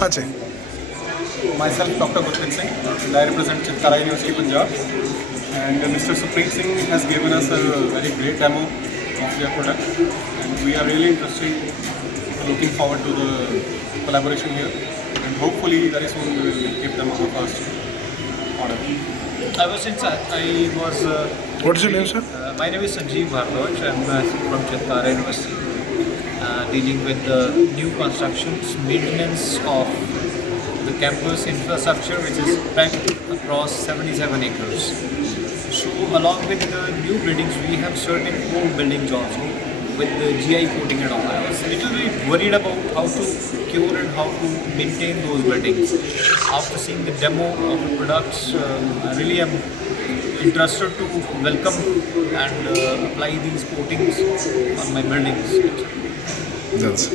हाँ जी. Myself, Dr. Gurpreet Singh, and I represent Chitkara University, Punjab. And Mr. Supreet Singh has given us a very great demo of their product, and we are really interested, looking forward to the collaboration here. And hopefully, very soon we will give them our first order. Ever since I was. What is your name, sir? My name is Sanjeev Bhardwaj. I'm from Chitkara University, dealing with the new constructions, maintenance of the campus infrastructure, which is spread across 77 acres. So, along with the new buildings, we have certain old buildings also with the GI coating and all. I was a little bit worried about how to cure and how to maintain those buildings. After seeing the demo of the products, I really am interested to welcome and apply these coatings on my buildings. That's